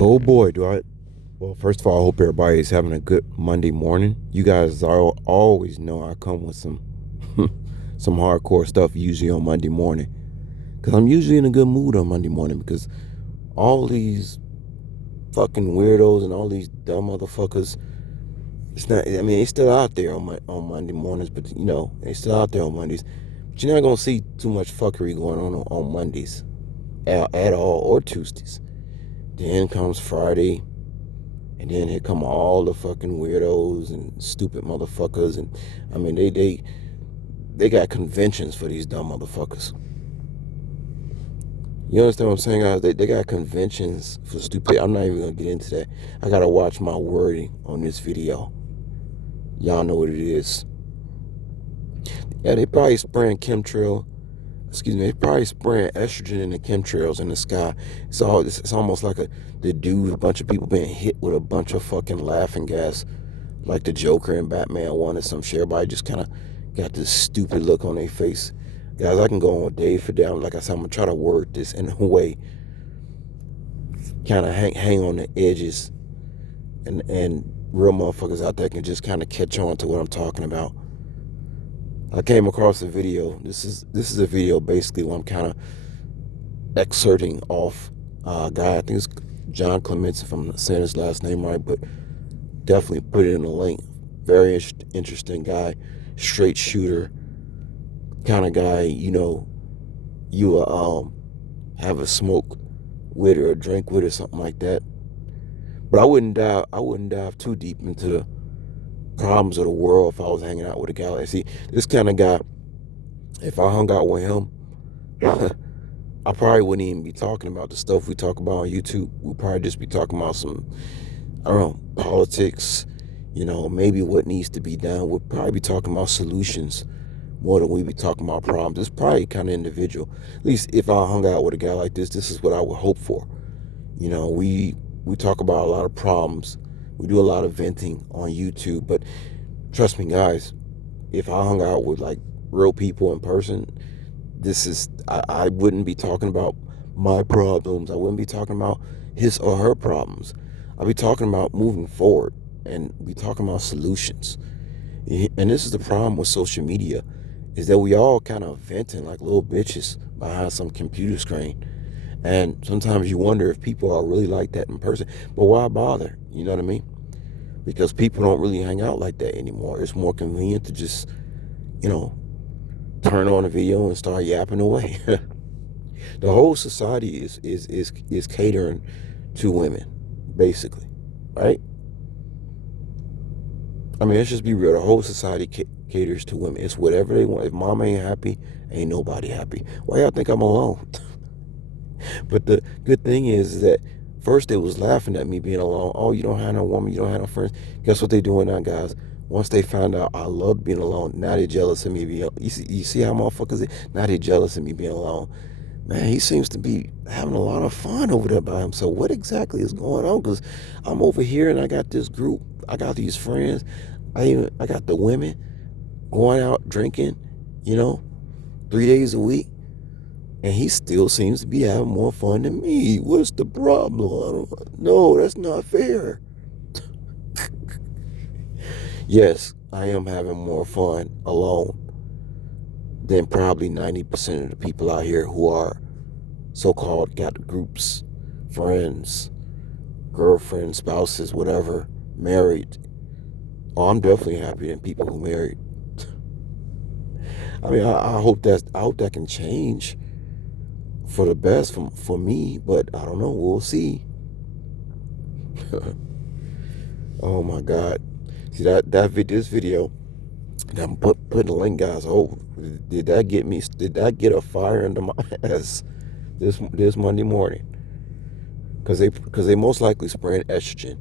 Oh boy, do I. Well, first of all, I hope everybody's having a good Monday morning. You guys always know I come with some some hardcore stuff usually on Monday morning. Because I'm usually in a good mood on Monday morning because all these fucking weirdos and all these dumb motherfuckers, it's not, I mean, they still out there on Monday mornings, but they still out there on Mondays. But you're not going to see too much fuckery going on Mondays at all, or Tuesdays. Then comes Friday. And then here come all the fucking weirdos and stupid motherfuckers, and I mean they got conventions for these dumb motherfuckers. You understand what I'm saying, guys? They got conventions for stupid. I'm not even gonna get into that. I gotta watch my wording on this video. Y'all know what it is. Yeah, they probably spraying chemtrail. Excuse me. They probably spraying estrogen in the chemtrails in the sky. It's almost like the dude, a bunch of people being hit with a bunch of fucking laughing gas, like the Joker and Batman one or some shit. Everybody just kind of got this stupid look on their face. Guys, I can go on day for day. Like I said, I'm gonna try to word this in a way, kind of hang on the edges, and real motherfuckers out there can just kind of catch on to what I'm talking about. I came across a video. This is a video basically where I'm kind of excerpting off a guy. I think it's John Clements, if I'm saying his last name right, but definitely put it in the link. Very interesting guy, straight shooter kind of guy. You have a smoke with or a drink with or something like that. But I wouldn't dive too deep into the problems of the world if I was hanging out with a guy. Like, see, this kind of guy, if I hung out with him, I probably wouldn't even be talking about the stuff we talk about on YouTube. We'd probably just be talking about some, I don't know, politics, maybe what needs to be done. We'll probably be talking about solutions more than we be talking about problems. It's probably kind of individual. At least if I hung out with a guy like this is what I would hope for. We talk about a lot of problems. We do a lot of venting on YouTube, but trust me, guys, if I hung out with like real people in person, I wouldn't be talking about my problems. I wouldn't be talking about his or her problems. I'd be talking about moving forward and be talking about solutions. And this is the problem with social media, is that we all kind of venting like little bitches behind some computer screen. And sometimes you wonder if people are really like that in person. But why bother? You know what I mean? Because people don't really hang out like that anymore. It's more convenient to just, you know, turn on a video and start yapping away. The whole society is catering to women, basically, right? I mean, let's just be real. The whole society caters to women. It's whatever they want. If mama ain't happy, ain't nobody happy. Why y'all think I'm alone? But the good thing is that first they was laughing at me being alone. Oh, you don't have no woman, you don't have no friends. Guess what they doing now, guys? Once they found out I love being alone, now they jealous of me being. You see how motherfuckers? Now they jealous of me being alone. Man, he seems to be having a lot of fun over there by himself. What exactly is going on? Because I'm over here and I got this group. I got these friends. I got the women going out drinking, you know, 3 days a week. And he still seems to be having more fun than me. What's the problem? No, that's not fair. Yes, I am having more fun alone than probably 90% of the people out here who are so-called got groups, friends, girlfriends, spouses, whatever, married. Oh, I'm definitely happier than people who married. I mean, I hope that can change for the best for me, but I don't know. We'll see. Oh my God! See this video that I'm putting a link, guys. Oh, did that get me? Did that get a fire into my ass this Monday morning? Because they most likely spraying estrogen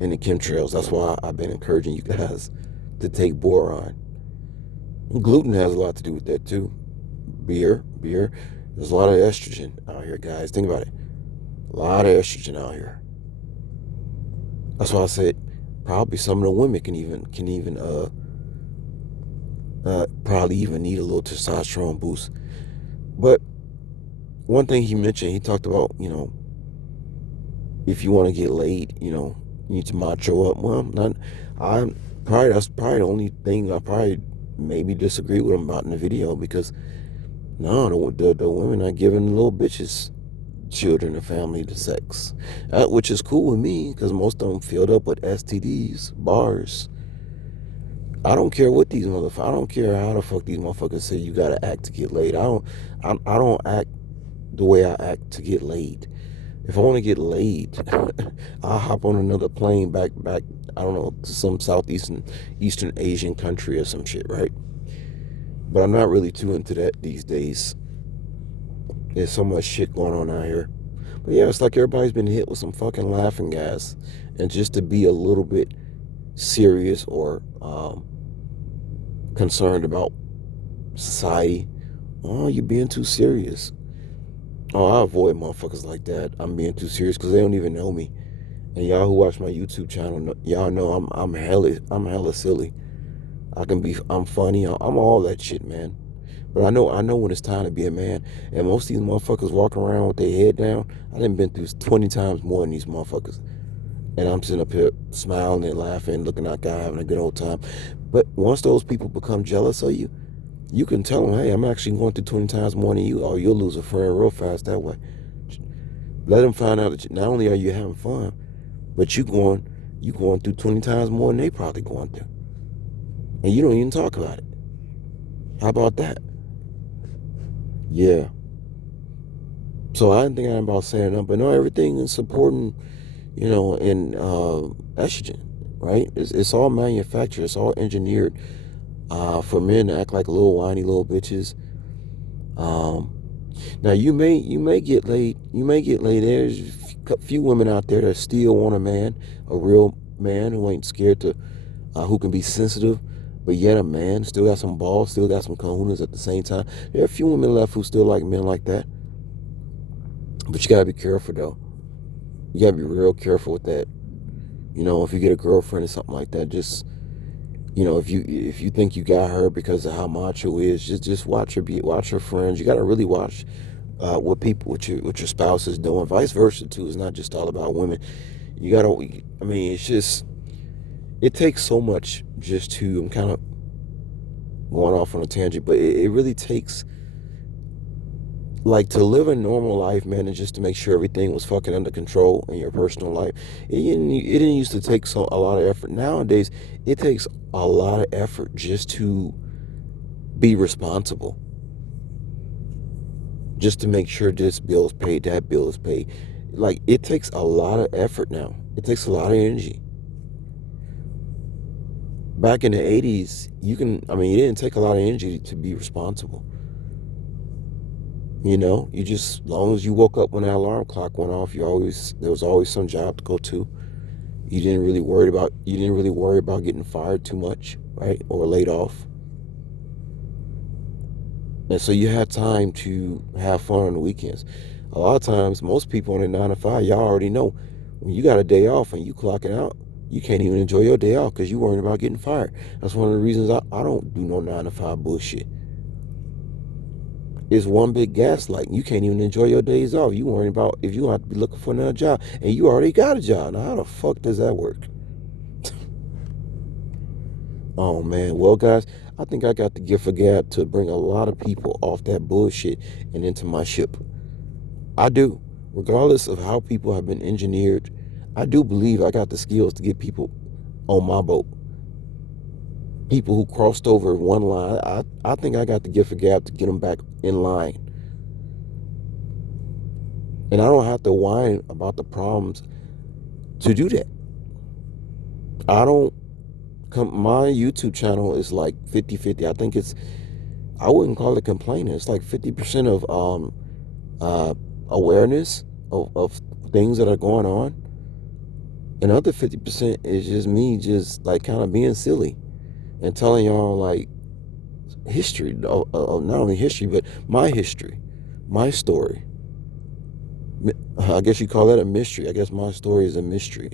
in the chemtrails. That's why I've been encouraging you guys to take boron. Gluten has a lot to do with that too. Beer. There's a lot of estrogen out here, guys. Think about it. A lot of estrogen out here. That's why I said probably some of the women can even probably even need a little testosterone boost. But one thing he mentioned, he talked about, if you want to get laid, you need to macho up. Well, not. I'm probably that's probably the only thing I probably maybe disagree with him about in the video, because no, the women are giving little bitches children and family to sex, which is cool with me because most of them filled up with STDs, bars. I don't care what these motherfuckers. I don't care how the fuck these motherfuckers say you gotta act to get laid. I don't act the way I act to get laid. If I want to get laid, I'll hop on another plane back. I don't know, to some Eastern Asian country or some shit, right? But I'm not really too into that these days. There's so much shit going on out here. But yeah, it's like everybody's been hit with some fucking laughing gas, and just to be a little bit serious or concerned about society, oh, you're being too serious. Oh, I avoid motherfuckers like that. I'm being too serious because they don't even know me. And y'all who watch my YouTube channel, y'all know I'm hella silly. I'm funny. I'm all that shit, man. But I know when it's time to be a man. And most of these motherfuckers walking around with their head down, I done been through 20 times more than these motherfuckers. And I'm sitting up here smiling and laughing, looking like I'm having a good old time. But once those people become jealous of you, you can tell them, hey, I'm actually going through 20 times more than you, or you'll lose a friend real fast that way. Let them find out that not only are you having fun, but you going through 20 times more than they probably going through. And you don't even talk about it. How about that? Yeah. So I didn't think I'm about saying that, but no, everything is supporting, in estrogen, right? It's all manufactured. It's all engineered for men to act like little whiny little bitches. Um, Now you may get laid. You may get laid. There's a few women out there that still want a man, a real man who ain't scared to, who can be sensitive, but yet a man, still got some balls, still got some kahunas at the same time. There are a few women left who still like men like that. But you gotta be careful though. You gotta be real careful with that. If you get a girlfriend or something like that, just if you think you got her because of how macho is, just watch her friends. You gotta really watch what your spouse is doing. Vice versa too. It's not just all about women. You gotta. I mean, it takes so much just to. I'm kind of going off on a tangent, but it really takes, like, to live a normal life, man, and just to make sure everything was fucking under control in your personal life. It didn't used to take a lot of effort. Nowadays, it takes a lot of effort just to be responsible, just to make sure this bill is paid, that bill is paid. Like, it takes a lot of effort now. It takes a lot of energy. Back in the 80s, it didn't take a lot of energy to be responsible. You just, as long as you woke up when that alarm clock went off, there was always some job to go to. You didn't really worry about getting fired too much, right? Or laid off. And so you had time to have fun on the weekends. A lot of times, most people on a 9 to 5, y'all already know, when you got a day off and you clocking out, you can't even enjoy your day off because you worried about getting fired. That's one of the reasons I don't do no 9 to 5 bullshit. It's one big gaslight. You can't even enjoy your days off. You worrying about if you have to be looking for another job, and you already got a job. Now, how the fuck does that work? Oh man, well guys, I think I got the gift of gab to bring a lot of people off that bullshit and into my ship. I do. Regardless of how people have been engineered, I do believe I got the skills to get people on my boat. People who crossed over one line, I think I got the gift of gab to get them back in line. And I don't have to whine about the problems to do that. I don't my YouTube channel is like 50-50. I wouldn't call it complaining. It's like 50% of awareness of things that are going on. And other 50% is just me just like kind of being silly and telling y'all like history, not only history, but my history, my story. I guess you call that a mystery. I guess my story is a mystery.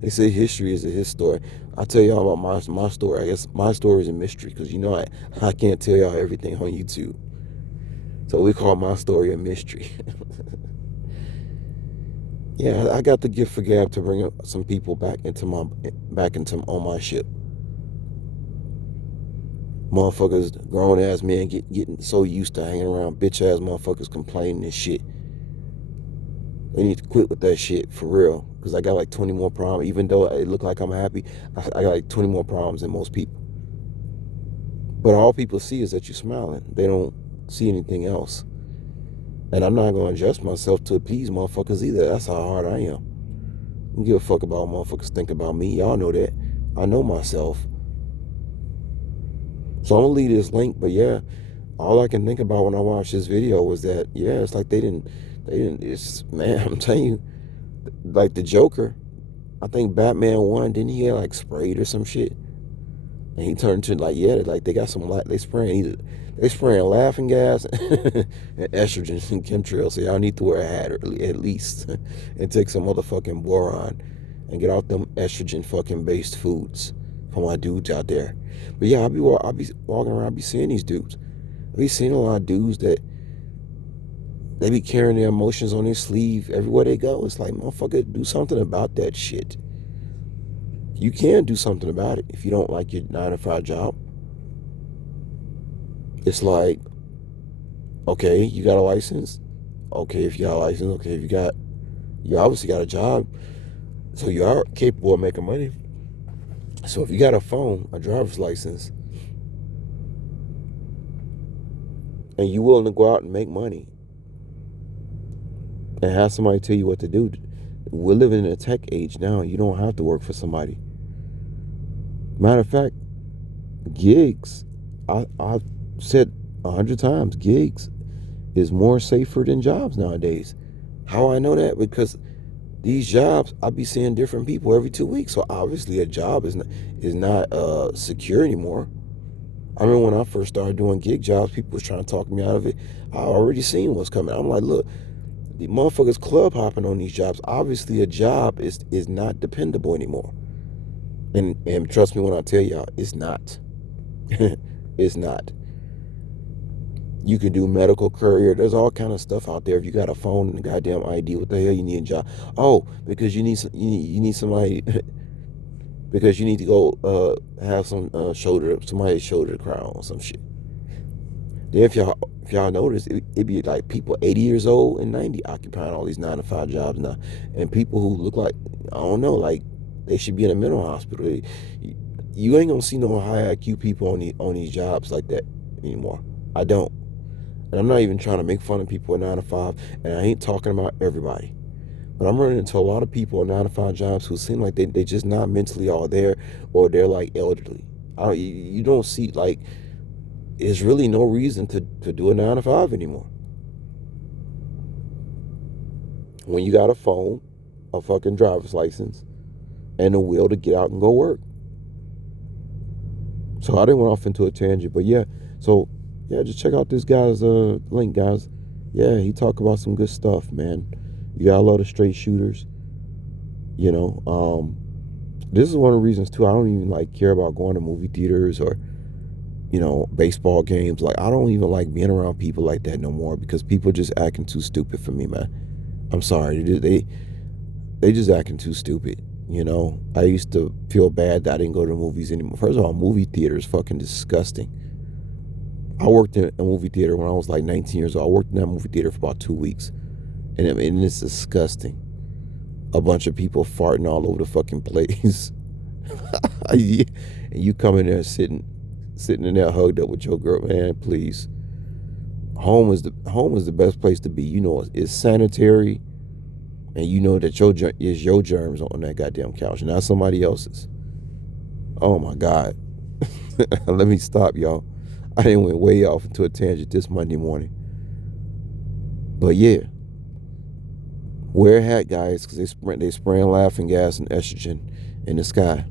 They say history is a his story. I tell y'all about my story. I guess my story is a mystery because I can't tell y'all everything on YouTube. So we call my story a mystery. Yeah, I got the gift for gab to bring up some people back into on my ship. Motherfuckers, grown ass men getting so used to hanging around bitch ass motherfuckers complaining and shit. They need to quit with that shit for real. Cause I got like 20 more problems. Even though it look like I'm happy, I got like 20 more problems than most people. But all people see is that you're smiling. They don't see anything else. And I'm not gonna adjust myself to appease motherfuckers either. That's how hard I am. I don't give a fuck about what motherfuckers think about me. Y'all know that. I know myself. So I'm gonna leave this link, but yeah, all I can think about when I watched this video was that, yeah, it's like it's, man, I'm telling you, like the Joker, I think Batman 1, didn't he get like sprayed or some shit? And he turned to like, yeah, like they got some, they spraying laughing gas and estrogen and chemtrail. So y'all need to wear a hat at least and take some motherfucking boron and get off them estrogen fucking based foods for my dudes out there. But yeah, I'll be walking around, I'll be seeing these dudes. I be seeing a lot of dudes that they be carrying their emotions on their sleeve everywhere they go. It's like, motherfucker, do something about that shit. You can do something about it if you don't like your 9 to 5 job. It's like, okay, you got a license. Okay, if you got a license, okay, you obviously got a job, so you are capable of making money. So if you got a phone, a driver's license, and you willing to go out and make money and have somebody tell you what to do, we're living in a tech age now. You don't have to work for somebody. Matter of fact, gigs, I've said 100 times, gigs is more safer than jobs nowadays. How I know that? Because these jobs, I be seeing different people every 2 weeks. So obviously a job is not secure anymore. I remember when I first started doing gig jobs, people was trying to talk me out of it. I already seen what's coming. I'm like, look, the motherfuckers club hopping on these jobs. Obviously a job is not dependable anymore. And trust me when I tell y'all, it's not. It's not. You can do medical courier. There's all kind of stuff out there. If you got a phone and a goddamn ID, what the hell you need a job? Oh, because you need somebody because you need to go have somebody's shoulder to cry on or some shit. Then if y'all notice, it be like people 80 years old and 90 occupying all these 9 to 5 jobs now, and people who look like, I don't know, like they should be in a mental hospital. You ain't gonna see no high IQ people on these jobs like that anymore. I don't. And I'm not even trying to make fun of people at 9 to 5, and I ain't talking about everybody. But I'm running into a lot of people in 9 to 5 jobs who seem like they just not mentally all there, or they're like elderly. You don't see, like, there's really no reason to do a 9 to 5 anymore. When you got a phone, a fucking driver's license, and a will to get out and go work. So I didn't went off into a tangent, but yeah. So yeah, just check out this guy's link, guys. Yeah, he talk about some good stuff, man. You got a lot of straight shooters. You know, this is one of the reasons too. I don't even like care about going to movie theaters or, you know, baseball games. Like, I don't even like being around people like that no more, because people just acting too stupid for me, man. I'm sorry, they just acting too stupid. You know, I used to feel bad that I didn't go to the movies anymore. First of all, movie theater is fucking disgusting. I worked in a movie theater when I was like 19 years old. I worked in that movie theater for about 2 weeks, and it's disgusting. A bunch of people farting all over the fucking place. And you come in there sitting in there hugged up with your girl, man. Please, home is the best place to be. You know, it's sanitary, and you know that your germs on that goddamn couch, not somebody else's. Oh my God. Let me stop, y'all. I didn't went way off into a tangent this Monday morning. But yeah, wear a hat, guys, because they spraying laughing gas and estrogen in the sky.